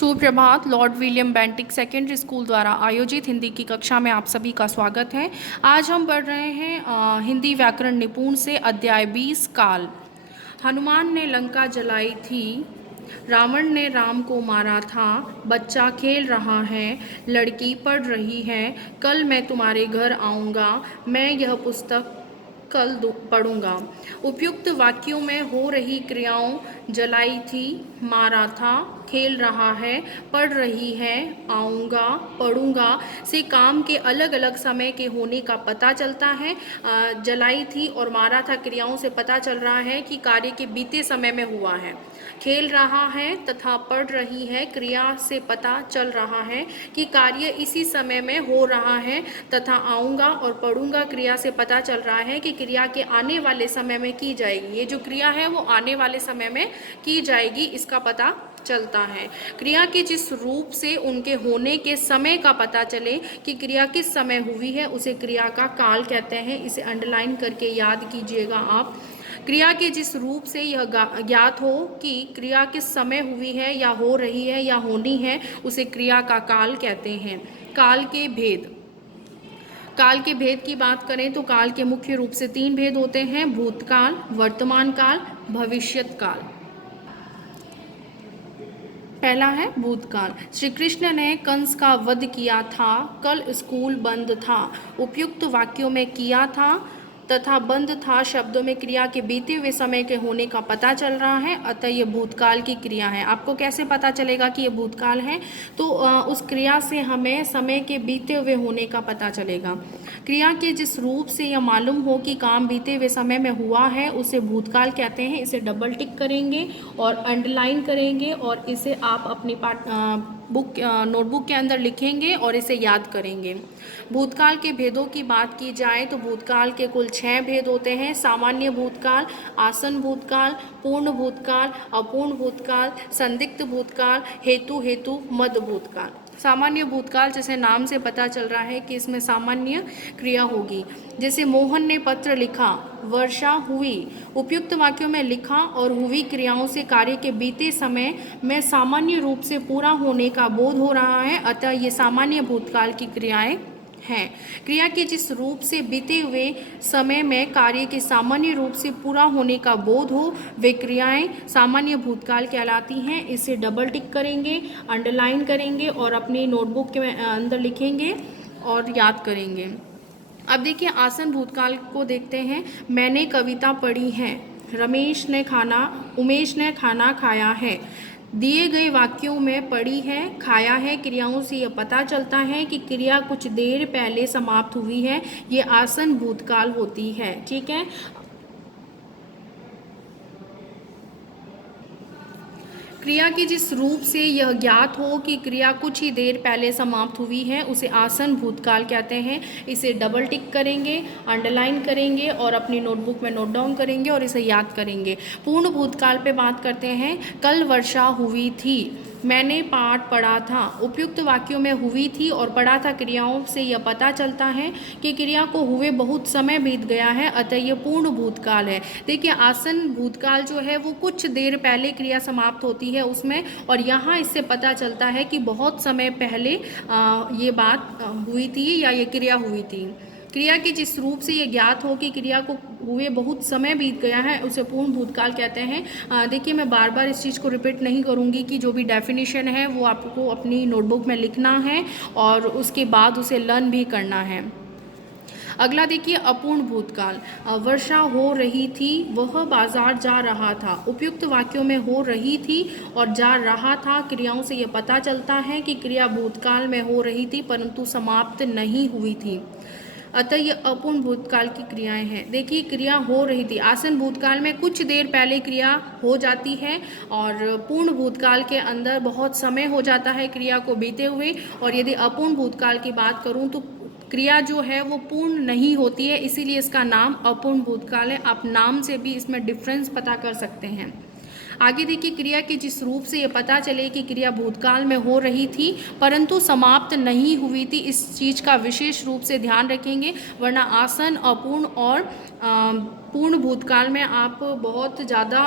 सुप्रभात। Lord William Bentinck secondary school द्वारा आयोजित हिंदी की कक्षा में आप सभी का स्वागत है। आज हम पढ़ रहे हैं हिंदी व्याकरण निपुण से अध्याय 20 काल। हनुमान ने लंका जलाई थी, रावण ने राम को मारा था, बच्चा खेल रहा है, लड़की पढ़ रही है, कल मैं तुम्हारे घर आऊँगा, मैं यह पुस्तक कल पढ़ूंगा। उपयुक्त वाक्यों में हो रही क्रियाओं जलाई थी, मारा था, खेल रहा है, पढ़ रही है, आऊँगा, पढ़ूंगा से काम के अलग अलग समय के होने का पता चलता है। जलाई थी और मारा था क्रियाओं से पता चल रहा है कि कार्य के बीते समय में हुआ है। खेल रहा है तथा पढ़ रही है क्रिया से पता चल रहा है कि कार्य इसी समय में हो रहा है, तथा आऊँगा और पढ़ूंगा क्रिया से पता चल रहा है कि क्रिया के आने वाले समय में की जाएगी। ये जो क्रिया है वो आने वाले समय में की जाएगी, इसका पता चलता है। क्रिया के जिस रूप से उनके होने के समय का पता चले कि क्रिया किस समय हुई है, उसे क्रिया का काल कहते हैं। इसे अंडरलाइन करके याद कीजिएगा आप। क्रिया के जिस रूप से यह ज्ञात हो कि क्रिया किस समय हुई है या हो रही है या होनी है, उसे क्रिया का काल कहते हैं। काल के भेद। काल के भेद की बात करें तो काल के मुख्य रूप से 3 भेद होते हैं: भूतकाल, वर्तमान काल, भविष्यत काल। पहला है भूतकाल। श्री कृष्ण ने कंस का वध किया था, कल स्कूल बंद था। उपयुक्त वाक्यों में किया था तथा बंद था शब्दों में क्रिया के बीते हुए समय के होने का पता चल रहा है, अतः यह भूतकाल की क्रिया है। आपको कैसे पता चलेगा कि यह भूतकाल है? तो उस क्रिया से हमें समय के बीते हुए होने का पता चलेगा। क्रिया के जिस रूप से यह मालूम हो कि काम बीते हुए समय में हुआ है, उसे भूतकाल कहते हैं। इसे डबल टिक करेंगे और अंडरलाइन करेंगे और इसे आप अपनी नोटबुक के अंदर लिखेंगे और इसे याद करेंगे। भूतकाल के भेदों की बात की जाए तो भूतकाल के कुल 6 भेद होते हैं: सामान्य भूतकाल, आसन भूतकाल, पूर्ण भूतकाल, अपूर्ण भूतकाल, संदिग्ध भूतकाल, हेतु मध्य भूतकाल। सामान्य भूतकाल, जैसे नाम से पता चल रहा है कि इसमें सामान्य क्रिया होगी। जैसे मोहन ने पत्र लिखा, वर्षा हुई। उपयुक्त वाक्यों में लिखा और हुई क्रियाओं से कार्य के बीते समय में सामान्य रूप से पूरा होने का बोध हो रहा है, अतः ये सामान्य भूतकाल की क्रियाएं हैं। क्रिया के जिस रूप से बीते हुए समय में कार्य के सामान्य रूप से पूरा होने का बोध हो, वे क्रियाएं सामान्य भूतकाल कहलाती हैं। इसे डबल टिक करेंगे, अंडरलाइन करेंगे और अपनी नोटबुक के अंदर लिखेंगे और याद करेंगे। अब देखिए आसन भूतकाल को देखते हैं। मैंने कविता पढ़ी है, उमेश ने खाना खाया है। दिए गए वाक्यों में पढ़ी है, खाया है क्रियाओं से यह पता चलता है कि क्रिया कुछ देर पहले समाप्त हुई है। ये आसन भूतकाल होती है। ठीक है। क्रिया के जिस रूप से यह ज्ञात हो कि क्रिया कुछ ही देर पहले समाप्त हुई है, उसे आसन भूतकाल कहते हैं। इसे डबल टिक करेंगे, अंडरलाइन करेंगे और अपनी नोटबुक में नोट डाउन करेंगे और इसे याद करेंगे। पूर्ण भूतकाल पे बात करते हैं। कल वर्षा हुई थी, मैंने पाठ पढ़ा था। उपयुक्त वाक्यों में हुई थी और पढ़ा था क्रियाओं से यह पता चलता है कि क्रिया को हुए बहुत समय बीत गया है, अतः यह पूर्ण भूतकाल है। देखिए आसन भूतकाल जो है वो कुछ देर पहले क्रिया समाप्त होती है उसमें, और यहाँ इससे पता चलता है कि बहुत समय पहले ये बात हुई थी या ये क्रिया हुई थी। क्रिया के जिस रूप से ये ज्ञात हो कि क्रिया को हुए बहुत समय बीत गया है, उसे पूर्ण भूतकाल कहते हैं। देखिए मैं बार बार इस चीज़ को रिपीट नहीं करूँगी कि जो भी डेफिनेशन है वो आपको अपनी नोटबुक में लिखना है और उसके बाद उसे लर्न भी करना है। अगला देखिए अपूर्ण भूतकाल। वर्षा हो रही थी, वह बाजार जा रहा था। उपयुक्त वाक्यों में हो रही थी और जा रहा था क्रियाओं से यह पता चलता है कि क्रिया भूतकाल में हो रही थी परंतु समाप्त नहीं हुई थी, अतः ये अपूर्ण भूतकाल की क्रियाएं हैं। देखिए क्रिया हो रही थी, आसन भूतकाल में कुछ देर पहले क्रिया हो जाती है और पूर्ण भूतकाल के अंदर बहुत समय हो जाता है क्रिया को बीते हुए। और यदि अपूर्ण भूतकाल की बात करूं तो क्रिया जो है वो पूर्ण नहीं होती है, इसीलिए इसका नाम अपूर्ण भूतकाल है। आप नाम से भी इसमें डिफरेंस पता कर सकते हैं। आगे देखिए, क्रिया के जिस रूप से ये पता चले कि क्रिया भूतकाल में हो रही थी परंतु समाप्त नहीं हुई थी, इस चीज़ का विशेष रूप से ध्यान रखेंगे, वरना आसन, अपूर्ण और पूर्ण भूतकाल में आप बहुत ज़्यादा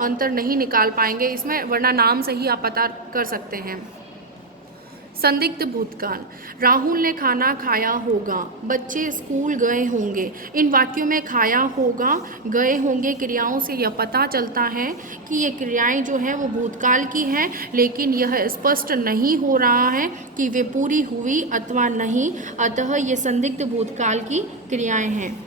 अंतर नहीं निकाल पाएंगे इसमें, वरना नाम से ही आप पता कर सकते हैं। संदिग्ध भूतकाल, राहुल ने खाना खाया होगा, बच्चे स्कूल गए होंगे। इन वाक्यों में खाया होगा, गए होंगे क्रियाओं से यह पता चलता है कि ये क्रियाएं जो हैं वो भूतकाल की हैं, लेकिन यह स्पष्ट नहीं हो रहा है कि वे पूरी हुई अथवा नहीं, अतः ये संदिग्ध भूतकाल की क्रियाएं हैं।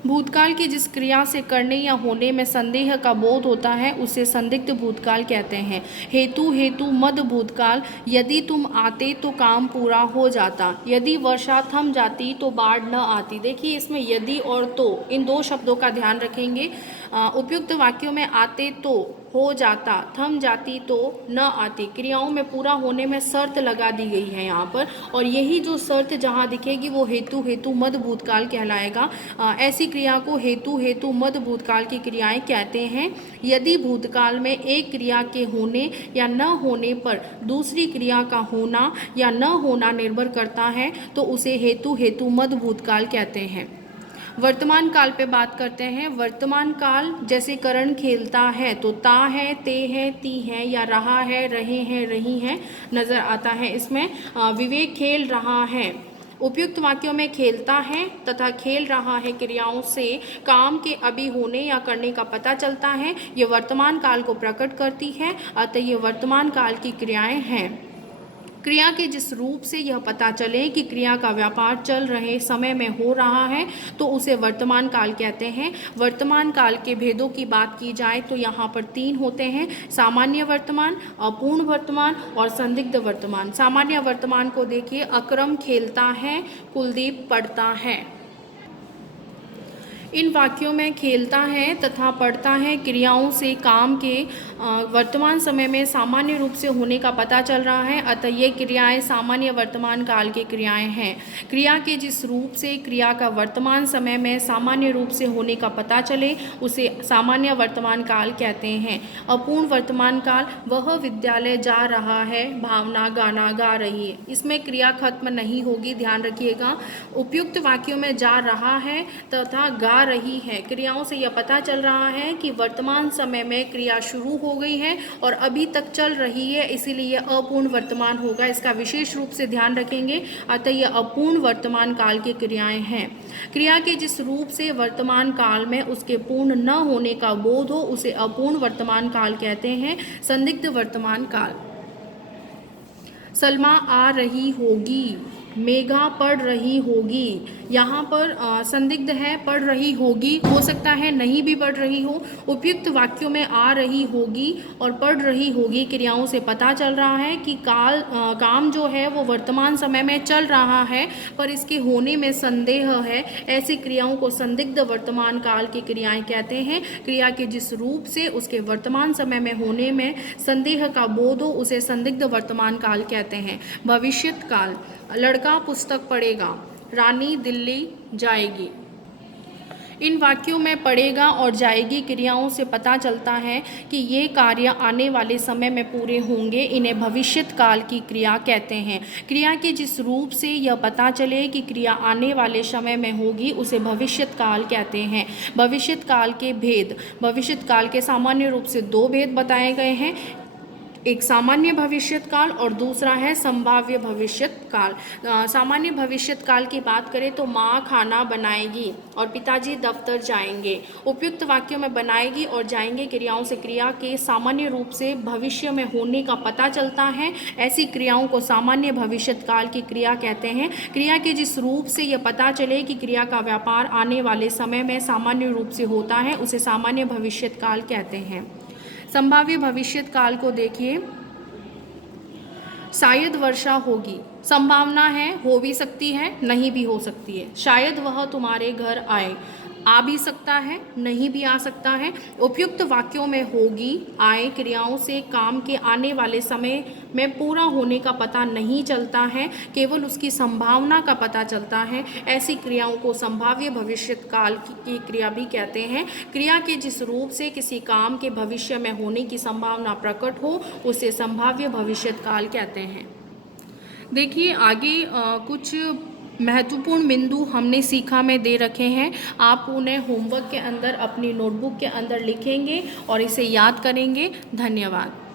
भूतकाल की जिस क्रिया से करने या होने में संदेह का बोध होता है उसे संदिग्ध भूतकाल कहते हैं। हेतु मद भूतकाल, यदि तुम आते तो काम पूरा हो जाता, यदि वर्षा थम जाती तो बाढ़ न आती। देखिए, इसमें यदि और तो, इन दो शब्दों का ध्यान रखेंगे। उपयुक्त वाक्यों में आते तो हो जाता, थम जाती तो न आती, क्रियाओं में पूरा होने में शर्त लगा दी गई है यहाँ पर, और यही जो शर्त जहाँ दिखेगी वो हेतु मद भूतकाल कहलाएगा। ऐसी क्रिया को हेतु मद भूतकाल की क्रियाएं कहते हैं। यदि भूतकाल में एक क्रिया के होने या न होने पर दूसरी क्रिया का होना या न होना निर्भर करता है तो उसे हेतु मद भूतकाल कहते हैं। वर्तमान काल पे बात करते हैं। वर्तमान काल, जैसे करण खेलता है तो ता है, ते है, ती है, या रहा है, रहे हैं, रही हैं नज़र आता है इसमें। विवेक खेल रहा है, उपयुक्त वाक्यों में खेलता है तथा खेल रहा है क्रियाओं से काम के अभी होने या करने का पता चलता है। ये वर्तमान काल को प्रकट करती है, अतः ये वर्तमान काल की क्रियाएं हैं। क्रिया के जिस रूप से यह पता चले कि क्रिया का व्यापार चल रहे समय में हो रहा है तो उसे वर्तमान काल कहते हैं। वर्तमान काल के भेदों की बात की जाए तो यहाँ पर 3 होते हैं: सामान्य वर्तमान, अपूर्ण वर्तमान और संदिग्ध वर्तमान। सामान्य वर्तमान को देखिए, अकरम खेलता है, कुलदीप पढ़ता है। इन वाक्यों में खेलता है तथा पढ़ता है क्रियाओं से काम के वर्तमान समय में सामान्य रूप से होने का पता चल रहा है, अतः ये क्रियाएं सामान्य वर्तमान काल की क्रियाएं हैं। क्रिया के जिस रूप से क्रिया का वर्तमान समय में सामान्य रूप से होने का पता चले उसे सामान्य वर्तमान काल कहते हैं। अपूर्ण वर्तमान काल, वह विद्यालय जा रहा है, भावना गाना गा रही है। इसमें क्रिया खत्म नहीं होगी, ध्यान रखिएगा। उपयुक्त वाक्यों में जा रहा है तथा गा रही है क्रियाओं से यह पता चल रहा है कि वर्तमान समय में क्रिया शुरू हो गई है और अभी तक चल रही है, इसीलिए यह अपूर्ण वर्तमान होगा। इसका विशेष रूप से ध्यान रखेंगे, अतः यह अपूर्ण वर्तमान काल की क्रियाएं हैं। क्रिया के जिस रूप से वर्तमान काल में उसके पूर्ण न होने का बोध हो उसे अपूर्ण वर्तमान काल कहते हैं। संदिग्ध वर्तमान काल, सलमा आ रही होगी, मेघा पढ़ रही होगी। यहाँ पर संदिग्ध है, पढ़ रही होगी, हो सकता है नहीं भी पढ़ रही हो। उपयुक्त वाक्यों में आ रही होगी और पढ़ रही होगी क्रियाओं से पता चल रहा है कि काम जो है वो वर्तमान समय में चल रहा है पर इसके होने में संदेह है। ऐसी क्रियाओं को संदिग्ध वर्तमान काल की क्रियाएं कहते हैं। क्रिया के जिस रूप से उसके वर्तमान समय में होने में संदेह का बोध हो उसे संदिग्ध वर्तमान काल कहते हैं। भविष्यत काल, लड़का पुस्तक पढ़ेगा, रानी दिल्ली जाएगी। इन वाक्यों में पढ़ेगा और जाएगी क्रियाओं से पता चलता है कि ये कार्य आने वाले समय में पूरे होंगे। इन्हें भविष्यत काल की क्रिया कहते हैं। क्रिया के जिस रूप से यह पता चले कि क्रिया आने वाले समय में होगी उसे भविष्यत काल कहते हैं। भविष्यत काल के भेद, भविष्यत काल के सामान्य रूप से 2 भेद बताए गए हैं, एक सामान्य भविष्यत काल और दूसरा है संभाव्य भविष्यत काल। सामान्य भविष्यत काल की बात करें तो माँ खाना बनाएगी और पिताजी दफ्तर जाएंगे। उपयुक्त वाक्यों में बनाएगी और जाएंगे क्रियाओं से क्रिया के सामान्य रूप से भविष्य में होने का पता चलता है। ऐसी क्रियाओं को सामान्य भविष्यत काल की क्रिया कहते हैं। क्रिया के जिस रूप से यह पता चले कि क्रिया का व्यापार आने वाले समय में सामान्य रूप से होता है उसे सामान्य भविष्यत काल कहते हैं। संभाव्य भविष्यत काल को देखिए, शायद वर्षा होगी, संभावना है, हो भी सकती है, नहीं भी हो सकती है। शायद वह तुम्हारे घर आए, आ भी सकता है, नहीं भी आ सकता है। उपयुक्त वाक्यों में होगी, आए क्रियाओं से काम के आने वाले समय में पूरा होने का पता नहीं चलता है, केवल उसकी संभावना का पता चलता है। ऐसी क्रियाओं को संभाव्य भविष्यत काल की क्रिया भी कहते हैं। क्रिया के जिस रूप से किसी काम के भविष्य में होने की संभावना प्रकट हो उसे संभाव्य भविष्यत काल कहते हैं। देखिए आगे कुछ महत्वपूर्ण बिंदु हमने सीखा में दे रखे हैं। आप उन्हें होमवर्क के अंदर अपनी नोटबुक के अंदर लिखेंगे और इसे याद करेंगे। धन्यवाद।